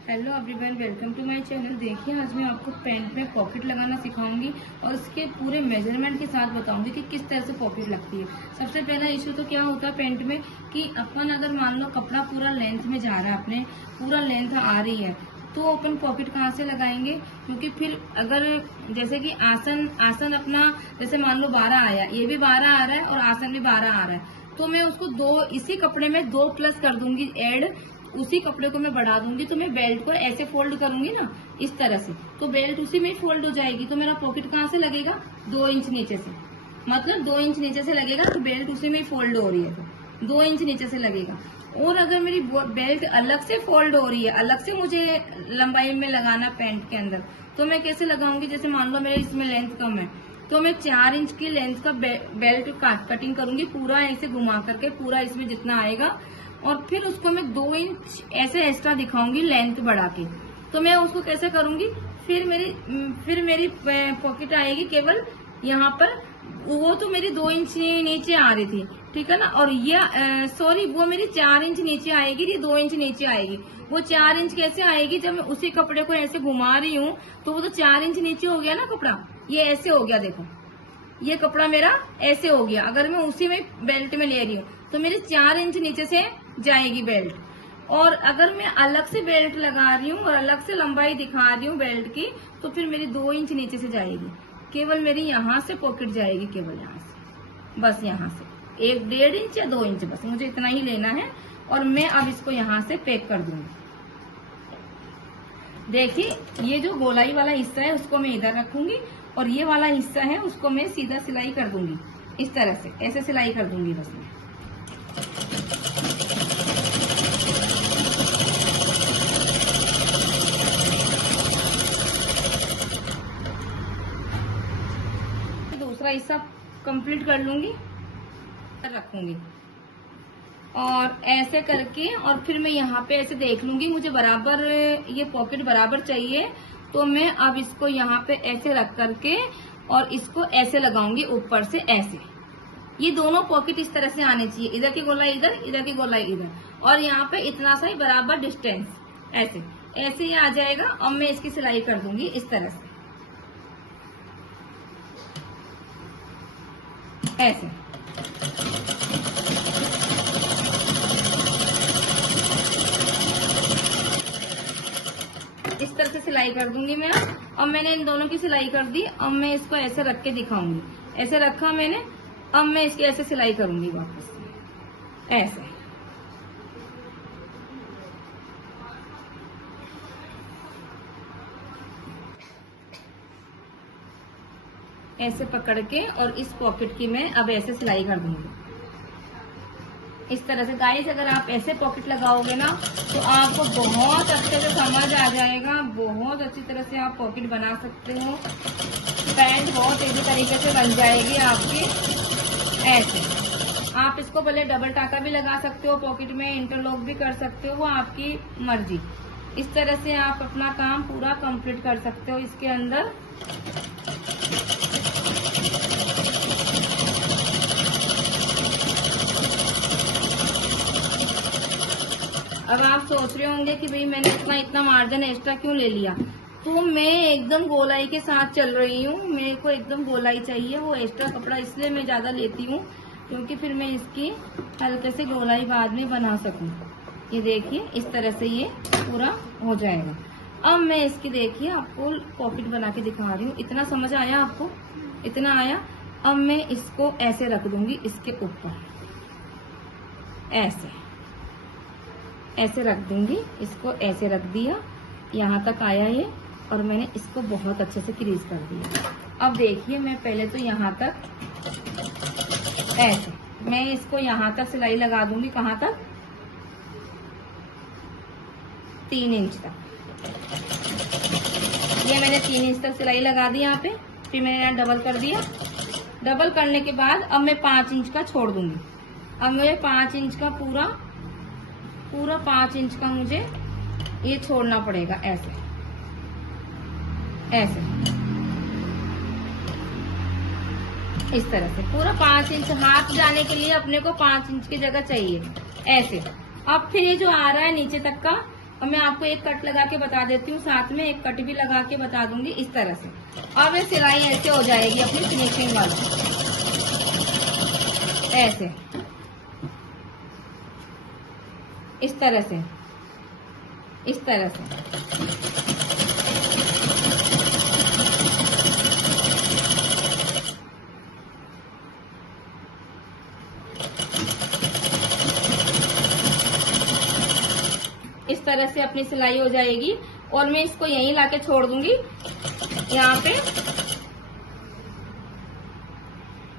Hello everyone, welcome to my channel. देखिए, आज मैं आपको पैंट में पॉकेट लगाना सिखाऊंगी और उसके पूरे मेजरमेंट के साथ बताऊंगी कि किस तरह से पॉकेट लगती है। सबसे पहला इशू तो क्या होता है पैंट में कि अपन अगर मान लो कपड़ा पूरा लेंथ में जा रहा है, अपने पूरा लेंथ आ रही है, तो अपन पॉकेट कहाँ से लगाएंगे? क्योंकि फिर अगर जैसे कि आसन अपना जैसे मान लो 12 आया, ये भी 12 आ रहा है और आसन भी 12 आ रहा है, तो मैं उसको दो इसी कपड़े में 2 प्लस कर दूंगी ऐड, उसी कपड़े को मैं बढ़ा दूंगी। तो मैं बेल्ट को ऐसे फोल्ड करूंगी ना, इस तरह से, तो बेल्ट उसी में फोल्ड हो जाएगी। तो मेरा पॉकेट कहाँ से लगेगा? 2 इंच नीचे से, मतलब 2 इंच नीचे से लगेगा, तो बेल्ट उसी में फोल्ड हो रही है तो 2 इंच नीचे से लगेगा। और अगर मेरी बेल्ट अलग से फोल्ड हो रही है, अलग से मुझे लंबाई में लगाना पैंट के अंदर, तो मैं कैसे लगाऊंगी? जैसे मान लो मेरे इसमें लेंथ कम है, तो मैं 4 इंच की लेंथ का बेल्ट कटिंग करूंगी, पूरा ऐसे घुमा करके, पूरा इसमें जितना आएगा, और फिर उसको मैं 2 इंच ऐसे एक्स्ट्रा दिखाऊंगी लेंथ बढ़ा के। तो मैं उसको कैसे करूंगी? फिर मेरी पॉकेट आएगी केवल यहाँ पर, वो तो मेरी 2 इंच नीचे आ रही थी, ठीक है ना। और ये सॉरी, वो मेरी 4 इंच नीचे आएगी, ये 2 इंच नीचे आएगी। वो 4 इंच कैसे आएगी? जब मैं उसी कपड़े को ऐसे घुमा रही हूँ, तो वो तो 4 इंच नीचे हो गया ना कपड़ा, ये ऐसे हो गया। देखो, ये कपड़ा मेरा ऐसे हो गया। अगर मैं उसी में बेल्ट में ले रही हूँ तो मेरे 4 इंच नीचे से जाएगी बेल्ट। और अगर मैं अलग से बेल्ट लगा रही हूँ और अलग से लंबाई दिखा रही हूँ बेल्ट की, तो फिर मेरी 2 इंच नीचे से जाएगी। केवल मेरी यहाँ से पॉकेट जाएगी, केवल यहाँ से, बस यहाँ से 1-1.5 इंच या 2 इंच, बस मुझे इतना ही लेना है। और मैं अब इसको यहाँ से पैक कर दूंगी। देखिए, ये जो गोलाई वाला हिस्सा है उसको मैं इधर रखूंगी, और ये वाला हिस्सा है उसको मैं सीधा सिलाई कर दूंगी, इस तरह से ऐसे सिलाई कर दूंगी बस मैं। दूसरा हिस्सा कंप्लीट कर लूंगी, रखूंगी, और ऐसे करके, और फिर मैं यहाँ पे ऐसे देख लूंगी मुझे बराबर ये पॉकेट बराबर चाहिए, तो मैं अब इसको यहाँ पे ऐसे रख करके और इसको ऐसे लगाऊंगी ऊपर से ऐसे। ये दोनों पॉकेट इस तरह से आने चाहिए, इधर की गोलाई इधर, इधर की गोलाई इधर, और यहाँ पे इतना सा ही बराबर डिस्टेंस, ऐसे ऐसे ही आ जाएगा। और मैं इसकी सिलाई कर दूंगी इस तरह से, ऐसे। इस तरह से सिलाई कर दूंगी मैं। अब मैंने इन दोनों की सिलाई कर दी। अब मैं इसको ऐसे रख के दिखाऊंगी, ऐसे रखा मैंने। अब मैं इसकी ऐसे सिलाई करूंगी वापस ऐसे, ऐसे पकड़ के, और इस पॉकेट की मैं अब ऐसे सिलाई कर दूंगी इस तरह से। गाइस, अगर आप ऐसे पॉकेट लगाओगे ना, तो आपको बहुत अच्छे से समझ आ जाएगा, बहुत अच्छी तरह से आप पॉकेट बना सकते हो। पैंट बहुत इजी तरीके से बन जाएगी आपकी ऐसे। आप इसको भले डबल टाका भी लगा सकते हो पॉकेट में, इंटरलॉक भी कर सकते हो, वो आपकी मर्जी। इस तरह से आप अपना काम पूरा कंप्लीट कर सकते हो इसके अंदर। अब आप सोच रहे होंगे कि भाई मैंने इतना मार्जिन एक्स्ट्रा क्यों ले लिया? तो मैं एकदम गोलाई के साथ चल रही हूँ, मेरे को एकदम गोलाई चाहिए। वो एक्स्ट्रा कपड़ा इसलिए मैं ज्यादा लेती हूँ क्योंकि फिर मैं इसकी हल्के से गोलाई बाद में बना सकूँ। ये देखिए, इस तरह से ये पूरा हो जाएगा। अब मैं इसकी, देखिए, आपको पॉकेट बना के दिखा रही हूँ। इतना समझ आया आपको? इतना आया। अब मैं इसको ऐसे रख दूंगी इसके ऊपर, ऐसे रख दूंगी इसको, ऐसे रख दिया, यहाँ तक आया ये, और मैंने इसको बहुत अच्छे से क्रीज कर दिया। अब देखिए, मैं पहले तो यहाँ तक ऐसे, मैं इसको यहाँ तक सिलाई लगा दूंगी। कहाँ तक? 3 इंच तक। ये मैंने 3 इंच तक सिलाई लगा दी यहाँ पे। फिर मैंने यहाँ डबल कर दिया। डबल करने के बाद अब मैं 5 इंच का छोड़ दूंगी। अब मुझे 5 इंच का पूरा 5 इंच का मुझे ये छोड़ना पड़ेगा, ऐसे ऐसे, इस तरह से पूरा 5 इंच। हाथ जाने के लिए अपने को 5 इंच की जगह चाहिए, ऐसे। अब फिर ये जो आ रहा है नीचे तक का, और मैं आपको एक कट लगा के बता देती हूँ, साथ में एक कट भी लगा के बता दूंगी इस तरह से। अब ये सिलाई ऐसे हो जाएगी अपनी फिनिशिंग वाली, ऐसे इस तरह से, इस तरह से। इस तरह से अपनी सिलाई हो जाएगी और मैं इसको यहीं लाके छोड़ दूंगी यहाँ पे।